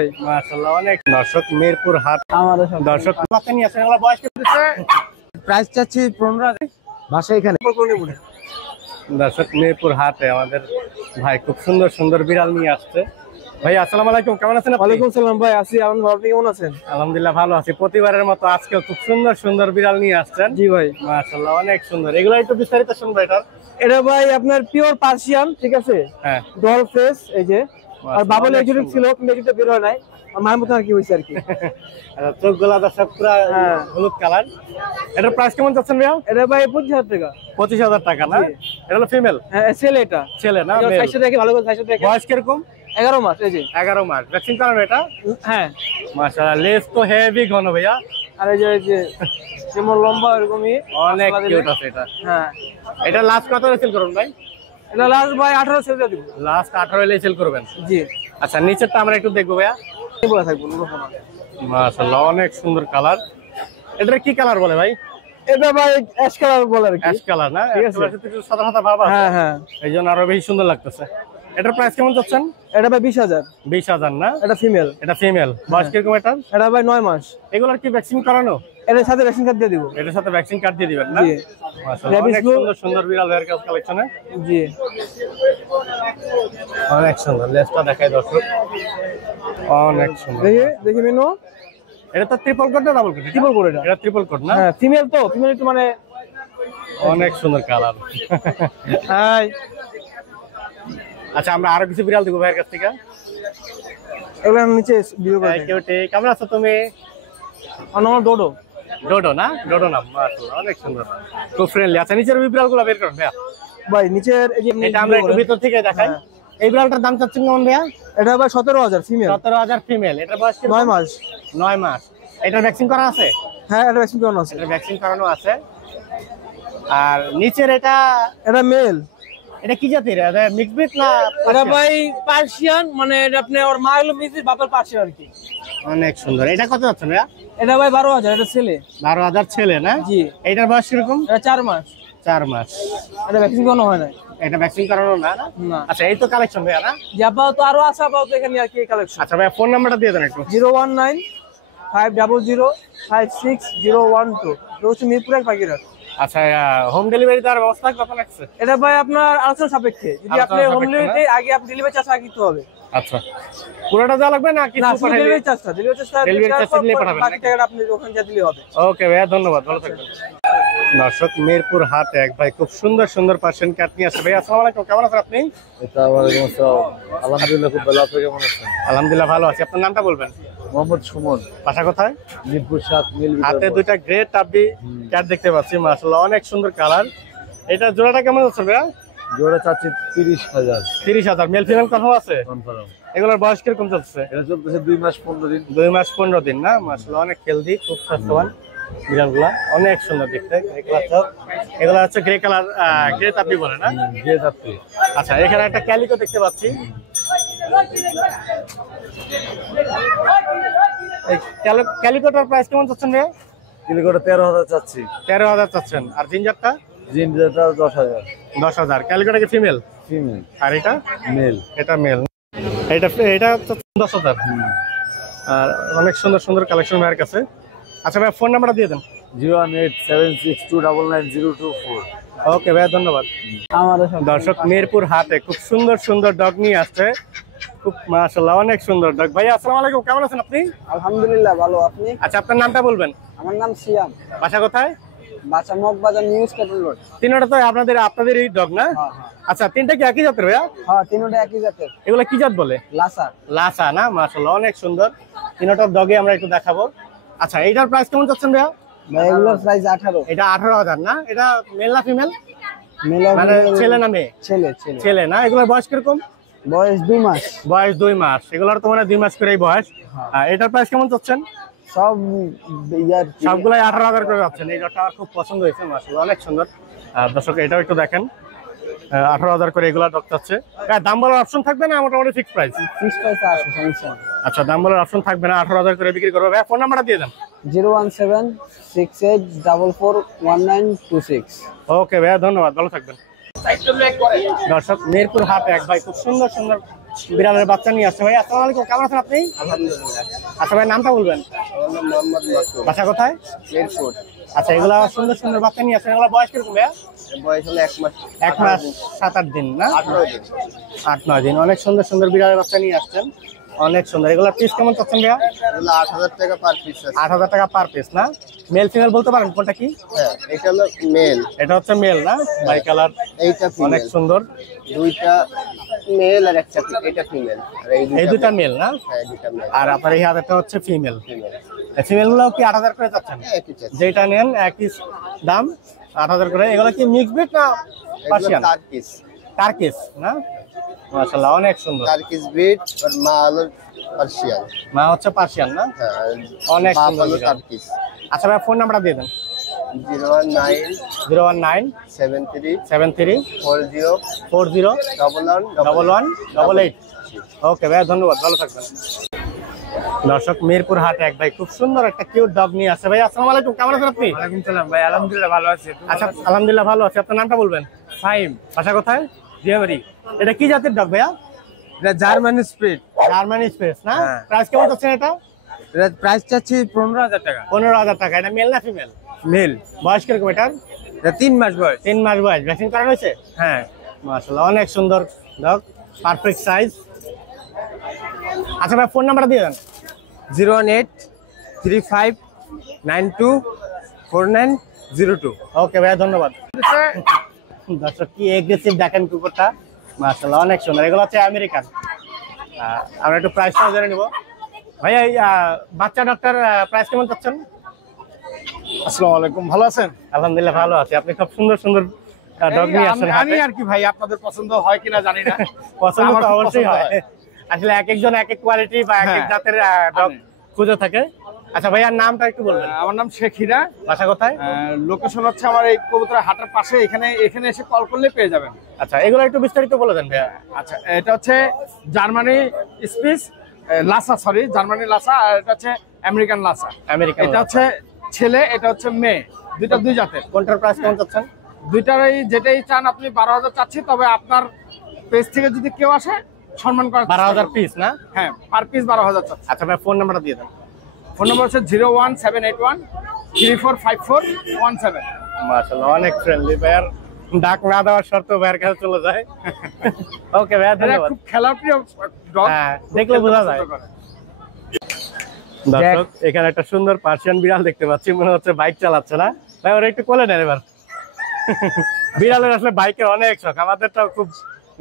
মাশাআল্লাহ অনেক দর্শক মিরপুর হাট আমাদের দর্শক মাথা নিয়ে আসেন আমরা বয়স কত প্রাইস চাচ্ছি 15,000 ভাষা এখানে দর্শক মিরপুর হাটে আমাদের ভাই খুব সুন্দর সুন্দর বিড়াল নিয়ে আসছে। ভাই আসসালামু আলাইকুম, কেমন আছেন? ওয়ালাইকুম সালাম ভাই, আছি আপনি কেমন আছেন? আলহামদুলিল্লাহ ভালো আছি। প্রতিবারের মতো আজকেও খুব সুন্দর সুন্দর বিড়াল নিয়ে আসছেন। জি ভাই মাশাআল্লাহ অনেক সুন্দর। এগুলো একটু বিস্তারিত শুনবো এটা ভাই আপনার পিওর পার্সিয়ান, ঠিক আছে? হ্যাঁ ডল ফেস এই যে, আর বাবল এক্সোটিক ছিল কিন্তু এটা বের হয় নাই, আমার মত আর কি হইছে আর কি। চোখ গোলা দর্শক পুরো হলুদ কালার। এটার প্রাইস কেমন যাচ্ছেন ভাইয়া? এটা ভাই 25,000 টাকা। 25,000 টাকা না? এটা হলো ফিমেল? হ্যাঁ ছেলে, এটা ছেলে না? সাইজটা দেখে ভালো করে, সাইজটা দেখে। বয়স কিরকম? 11 মাস এই যে। 11 মাস। ভ্যাকসিন করানো এটা? হ্যাঁ মাশাআল্লাহ লেজ তো হেভি ঘন ভাইয়া। আর এই যে যেমন লম্বা এরকমই অনেক কিউট আছে এটা। হ্যাঁ এটা লাস্ট কত সেল করুন ভাই? এটা লাস্ট ভাই 18 সেল দিব। লাস্ট 18 এলে সেল করবেন? জি। আচ্ছা নিচেরটা আমরা একটু দেখবো ভাইয়া। কি বলা থাকবো? মাশাআল্লাহ অনেক সুন্দর কালার। এটা কি কালার বলে ভাই? এটা ভাই অ্যাশ কালার বলে আর কি। অ্যাশ কালার না? ঠিক আছে, একটু সাদা সাদা ভাব আছে। হ্যাঁ হ্যাঁ, এইজন্য আরো বেশি সুন্দর লাগতেছে। এটার প্রাইস কেমন যাচ্ছেন? এটা ভাই 20,000। 20,000 না? এটা ফিমেল। এটা ফিমেল। বয়স কিরকম এটা? এটা ভাই 9 মাস। এগুলোর কি ভ্যাকসিন করানো? এর সাথে ভ্যাকসিন কার্ড দিয়ে দিব। এটার সাথে ভ্যাকসিন কার্ড দিয়ে দিবেন না? জি। মাশাআল্লাহ অনেক সুন্দর সুন্দর বিড়াল হেয়ার কালেকশনে। জি অনেক সুন্দর। লেজটা দেখাই দর্শক, অনেক সুন্দর। দেখি মেনু। এটা তো ট্রিপল কোট না ডাবল কোট? Triple quote. এটা ট্রিপল কোট না? হ্যাঁ ফিমেল তো, ফিমেল একটু মানে অনেক সুন্দর কালার। হাই। আচ্ছা আমরা আরো কিছু বিড়াল দেখবো ভাইয়ের কাছ থেকে। এগুলা নিচে ভিডিও করে দেন। কিউটি, কেমন আছো তুমি? আমার ডোডো। ডোডো না? ডোডো নাম। মাশাআল্লাহ অনেক সুন্দর, খুব ফ্রেন্ডলি। আচ্ছা নিচের বিড়ালগুলো বের করুন ভাইয়া। ভাই নিচের এই যে এটা আমরা একটু ভিতর থেকে দেখাই। এই বিড়ালটার দাম চাচ্ছেন কেমন ভাইয়া? এটা ভাই 17,000 ফিমেল। 17,000 ফিমেল। এটার বয়স 9 মাস। 9 মাস। এটার ভ্যাকসিন করা আছে? হ্যাঁ এটা ভ্যাকসিন করানো আছে। এটার ভ্যাকসিন করানো আছে। আর নিচের এটা মেল। এটা কি জাতের? এটা মিক্স ব্রিড না? এটা ভাই পার্সিয়ান, মানে এটা আপনি ওর মা হলো মিক্স, বাপের পার্সিয়ান আর কি। অনেক সুন্দর। এটা কত যাচ্ছে ভাইয়া? এটা ভাই 12,000। এটা ছেলে। 12,000 ছেলে না? জি। এটার বয়স কিরকম? এটা 4 মাস। 4 মাস। এটা ভ্যাকসিন করানো হয় না। এটা ভ্যাকসিন করানো না? না। আচ্ছা এই তো কালেকশন ভাইয়া না? যে আপাতত আরো আছে, আপাতত এখানে আর কি কালেকশন। আচ্ছা ভাইয়া ফোন নাম্বারটা দিয়ে দেন একটু। 019-500-56012। এটা হচ্ছে মিরপুর এক পাখিরাট। আচ্ছা হোম ডেলিভারি দেওয়ার ব্যবস্থা কত লাগছে? এটা ভাই আপনার আলোচনা সাপেক্ষে, যদি আপনি আলোচনা হোম সাপেক্ষে ডেলিভারিতে আগে আপনি ডেলিভারি চার্জ আগে দিতে হবে। আচ্ছা পুরোটা দেওয়া লাগবে না কিছু পাঠাইলে? ডেলিভারি চার্জটা ডেলিভারি চার্জটা দিলে পাঠাবেন বাকি টাকাটা আপনি ওখানে যা দিলে হবে। ওকে ভাইয়া ধন্যবাদ, ভালো থাকবেন। দর্শক মিরপুর হাটে এক ভাই খুব সুন্দর সুন্দর পার্সিয়ান ক্যাট নিয়ে আসছে। ভাই আসসালামু আলাইকুম, কেমন আছেন আপনি? আলহামদুলিল্লাহ খুব ভালো। আপনি কেমন আছেন? আলহামদুলিল্লাহ ভালো আছি। আপনার নামটা বলবেন? মোহাম্মদ সুমন, বাসা কোথায়? মিরপুর 7 মিল। হাতে দুইটা গ্রে টাবি ক্যাট দেখতে পাচ্ছি, মাশাআল্লাহ অনেক সুন্দর কালার। এটা জোড়াটা কেমন আছে ভাইয়া? জোড়া চাচ্ছি 30,000। 30,000। মেল ফিমেল কনফার্ম আছে? কনফার্ম। এগুলোর বয়স কিরকম চলছে? এটা চলতেছে 2 মাস 15 দিন। 2 মাস 15 দিন না? মাশাআল্লাহ অনেক হেলদি, খুব স্বাস্থ্যবান বিড়ালগুলা, অনেক সুন্দর দেখতে। এগুলা হচ্ছে গ্রে কালার, গ্রে টাবি বলে না? যে যাত্রী। আচ্ছা এখানে একটা ক্যালিকো দেখতে পাচ্ছি। এই ক্যালিকোটার প্রাইস কেমন চাচ্ছেন ভাইয়া? কিলো করে 13,000 চাচ্ছি। 13,000 চাচ্ছেন। আর জিঞ্জারটা? জিঞ্জারটা 10,000। 10,000। ক্যালিকোটা কি ফিমেল? ফিমেল। আর এটা? মেল। এটা মেল। এটা হচ্ছে 10,000। আর অনেক সুন্দর সুন্দর কালেকশন ভাইয়ের কাছে। আচ্ছা ভাই ফোন নাম্বারটা দিয়ে দেন। 01876290224। ওকে ভাইয়া ধন্যবাদ। আমাদের দর্শক মিরপুর হাটে খুব সুন্দর সুন্দর ডগ নিয়ে আসছে, খুব মাশাআল্লাহ অনেক সুন্দর ডগ। ভাই আসসালামু আলাইকুম, কেমন আছেন আপনি? আলহামদুলিল্লাহ ভালো। আপনি? আচ্ছা আপনার নামটা বলবেন? আমার নাম সিয়াম। বাসা কোথায়? বাসা মগবাজার নিউজ ক্যাটল রোড। তিনটা তো আপনাদের এই ডগ না? আচ্ছা তিনটা কি একই জাতের ভাইয়া? হ্যাঁ তিনটা একই জাতের। এগুলা কি জাত বলে? লাসা। লাসা না? মাশাআল্লাহ অনেক সুন্দর। তিনটার ডগে আমরা একটু দেখাবো। আচ্ছা এইটার প্রাইস কেমন যাচ্ছেন ভাইয়া? ভাই এগুলোর প্রাইস 18। এটা 18,000 না? এটা মেল না ফিমেল? মেল মানে ছেলে না মেয়ে? ছেলে। ছেলে না? এগুলোর বয়স কিরকম? বয়স 2 মাস। বয়স 2 মাস। এগুলোর তো মানে 2 মাস করেই বয়স। এটার প্রাইস কেমন চাচ্ছেন? সব ইয়ার সবগুলাই 18,000 করে যাচ্ছেন। এই জটটা আমার খুব পছন্দ হয়েছে, মাশাআল্লাহ অনেক সুন্দর। দর্শক এটাও একটু দেখেন, 18,000 করে এগুলা ডগ চাচ্ছে। দাম বলার অপশন থাকবে না মোটামুটি ফিক্সড প্রাইস? ফিক্সড প্রাইস আছে, সমস্যা নেই। আচ্ছা দাম বলার অপশন থাকবে না, 18,000 করে বিক্রি করবে। ভাই ফোন নাম্বারটা দিয়ে দেন। 01768441926। ওকে ভাইয়া ধন্যবাদ, ভালো থাকবেন। দর্শক মিরপুর হাটে এক ভাই খুব সুন্দর সুন্দর বিড়ালের বাচ্চা নিয়ে আসছে ভাই। আসসালামু আলাইকুম, কেমন আছেন আপনি? আলহামদুলিল্লাহ। আচ্ছা ভাই, নামটা বলবেন। আমার নাম মোহাম্মদ মাসুদ। বাসা কোথায়? মিরপুর। আচ্ছা, এগুলা সুন্দর সুন্দর বাচ্চা নিয়ে আসছেন, এগুলা বয়স কিরকম ভাইয়া? এর বয়স হলো 1 মাস। 1 মাস 7-8 দিন না? 18 দিন। 8-9 দিন। অনেক সুন্দর সুন্দর বিড়ালের বাচ্চা নিয়ে আসছেন, অনেক সুন্দর। এগুলা পিস কেমন চাচ্ছেন ভাইয়া? এগুলো 8000 টাকা পার পিস আছে। 8,000 টাকা পার পিস না? মেল ফিমেল বলতে পারেন কোনটা কি? হ্যাঁ, এটা হলো মেল, এটা হচ্ছে মেল না? বাই কালার, এইটা অনেক ফিমেল। সুন্দর। দুইটা মেল আর একটা এটা ফিমেল। আর এই দুটা মেল না? হ্যাঁ, দুইটা মেল। আর আপনার এই হাতেরটা হচ্ছে ফিমেল। ফিমেল। ফিমেল গুলো কি 8,000 করে চাচ্ছেন? একই চাচ্ছে। যেটা নেন একই দাম, 8,000 করে। এগুলো কি মিক্স ব্রিড না এগুলো পার্সিয়ান? টার্কিস। টার্কিস না? মাশাআল্লাহ, অনেক সুন্দর। টার্কিস ব্রিড আর মা হলো পার্সিয়ান। মা হচ্ছে পার্সিয়ান না? হ্যাঁ, আর অনেক বাপ সুন্দর হলো বিড়াল। টার্কিস। আচ্ছা ভাই, ফোন নাম্বারটা দিয়ে দেন। 019 019 73 73 40 40 11 1188। ওকে ভাই, ধন্যবাদ, ভালো থাকবেন। দর্শক, মিরপুর হাটে এক ভাই খুব সুন্দর একটা কিউট ডগ নিয়ে আসছে। ভাই আসসালামু আলাইকুম, কেমন আছেন আপনি? ওয়ালাইকুম সালাম ভাই, আলহামদুলিল্লাহ ভালো আছি। আচ্ছা, আলহামদুলিল্লাহ ভালো আছি। আপনার নামটা বলবেন। ফাইম বাসা কোথায়? জিয়াবাড়ি। এটা কি জাতের ডগ ভাইয়া? এটা জার্মানি স্প্রিট। জার্মানি স্পেস না? হ্যাঁ। প্রাইস কেমন যাচ্ছে এটা? এটা প্রাইস চাচ্ছি 15,000 টাকা। 15,000 টাকা। এটা মেল না ফিমেল? মেল। বয়স কিরকম এটার? এটা 3 মাস বয়স। 3 মাস বয়স। ভ্যাকসিন করানো হয়েছে? হ্যাঁ। মাশাআল্লাহ, অনেক সুন্দর ডগ, পারফেক্ট সাইজ। আচ্ছা ভাই, ফোন নাম্বারটা দিয়ে দেন। 018 35 92 4902। ওকে ভাইয়া, ধন্যবাদ। দর্শক, কি এগ্রেসিভ দেখেন কুকুরটা, মাশাআল্লাহ অনেক সুন্দর। এগুলো হচ্ছে আমেরিকান। আমরা একটু প্রাইসটাও জেনে নিব। ভাইয়া, এই বাচ্চা ডক্টর প্রাইস কেমন চাচ্ছেন? আসসালামু আলাইকুম, ভালো আছেন? আলহামদুলিল্লাহ ভালো আছি। আপনি খুব সুন্দর সুন্দর ডগ নিয়ে আসছেন আমি হাতে। আর কি ভাই, আপনাদের পছন্দ হয় কিনা জানি না। পছন্দ আমার তো খুব অবশ্যই পছন্দ হয়। হয়। আসলে এক একজন এক এক কোয়ালিটি বা এক এক হ্যাঁ। জাতের ডগ খুঁজে থাকে। আচ্ছা ভাইয়ার নামটা একটু বলবেন। আমার নাম শেখ হীরা। বাসা কোথায়? লোকেশন হচ্ছে আমার এই কবুতরের হাটের পাশে। এখানে এসে কল করলে পেয়ে যাবেন। আচ্ছা, এগুলো একটু বিস্তারিত বলে দেন ভাইয়া। আচ্ছা, এটা হচ্ছে Germany spitz Lhasa, sorry Germany Lhasa, আর এটা হচ্ছে আমেরিকান লাসা। আমেরিকান। এটা হচ্ছে ছেলে, এটা হচ্ছে মেয়ে, দুইটা দুই জাতের। কোনটার প্রাইস কেমন চাচ্ছেন? দুইটারই যেটাই চান আপনি 12,000 চাচ্ছি, তবে আপনার পেজ থেকে যদি কেউ আসে সম্মান করার চেষ্টা 12,000 করব। পিস না? হ্যাঁ, পার পিস 12,000 চাচ্ছি। আচ্ছা ভাই, ফোন নাম্বারটা দিয়ে দেন। ফোন নম্বর হচ্ছে 01781 345417। মাশাআল্লাহ, অনেক ফ্রেন্ডলি। ভাইয়ার ডাক না দেওয়ার শর্ত ভাইয়ের কাছে চলে যায়। ওকে ভাইয়া, এটা ধন্যবাদ। খুব খেলাপ্রিয় ডগ। হ্যাঁ, দেখলে বোঝা যায়। দর্শক, এখানে একটা সুন্দর পার্সিয়ান বিড়াল দেখতে পাচ্ছি, মনে হচ্ছে বাইক চালাচ্ছে না ভাই? ওরা একটু কোলে নেন এবার। বিড়ালের আসলে বাইকের অনেক শখ, আমাদেরটাও খুব,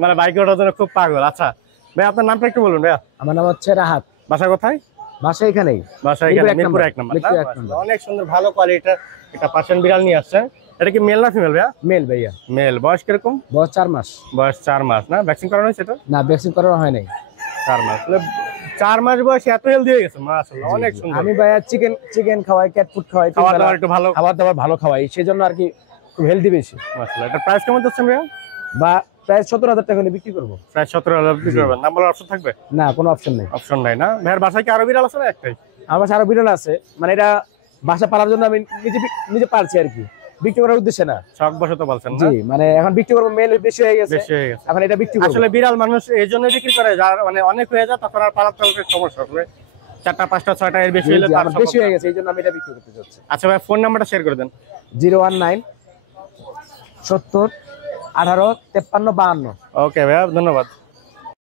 মানে বাইকে ওঠার জন্য খুব পাগল। আচ্ছা ভাই, আপনার নামটা একটু বলুন ভাইয়া। আমার নাম হচ্ছে রাহাত। বাসা কোথায়? বাসা এখানেই। বাসা এখানে মিরপুর এক মিরপুর নাম্বার। 1 নম্বর। মিরপুর 1 নম্বর। অনেক সুন্দর, ভালো কোয়ালিটির একটা পার্সিয়ান বিড়াল নিয়ে আসছে। এটা কি মেল না ফিমেল ভাইয়া? মেল ভাইয়া। মেল। বয়স কিরকম? বয়স 4 মাস। বয়স 4 মাস না? ভ্যাকসিন করানো হয়েছে এটা? না, ভ্যাকসিন করানো হয় নাই। 4 মাস। 4 মাস বয়সে এত হেলদি হয়ে গেছে, মাশাআল্লাহ অনেক সুন্দর। আমি ভাইয়া চিকেন খাওয়াই, ক্যাট ফুড খাওয়াই, খাবার দাবার একটু ভালো। খাবার দাবার ভালো খাওয়াই, সেজন্য আর কি খুব হেলদি বেশি। মাশাআল্লাহ। এটা প্রাইস কেমন যাচ্ছে ভাইয়া? বা প্রায় 17,000 টাকা হলে বিক্রি করবো। প্রায় 17,000 বিক্রি করবেন। নাম্বার অপশন থাকবে? না, কোনো অপশন নেই। অপশন নাই না? ভাইয়ের বাসায় কি আরো বিড়াল আছে না একটাই? আমার বাসায় আরো বিড়াল আছে, মানে এটা বাসা পালার জন্য আমি নিজে পারছি আর কি, বিক্রি করার উদ্দেশ্যে না। শখ বশত বলছেন না? জি, মানে এখন বিক্রি করবো, মেল বেশি হয়ে গেছে, বেশি হয়ে গেছে। এখন এটা বিক্রি করবো। আসলে বিড়াল মানুষ এই জন্য বিক্রি করে, যার মানে অনেক হয়ে যায় তখন আর পালাতে হবে, সমস্যা হবে। 4টা 5টা 6টা এর বেশি জি, হলে জি, তার আমার বেশি হয়ে গেছে, এই জন্য আমি এটা বিক্রি করতে চাচ্ছি। আচ্ছা ভাই, ফোন নাম্বারটা শেয়ার করে দেন। 019 70 18 53 52। ওকে ভাইয়া, ধন্যবাদ।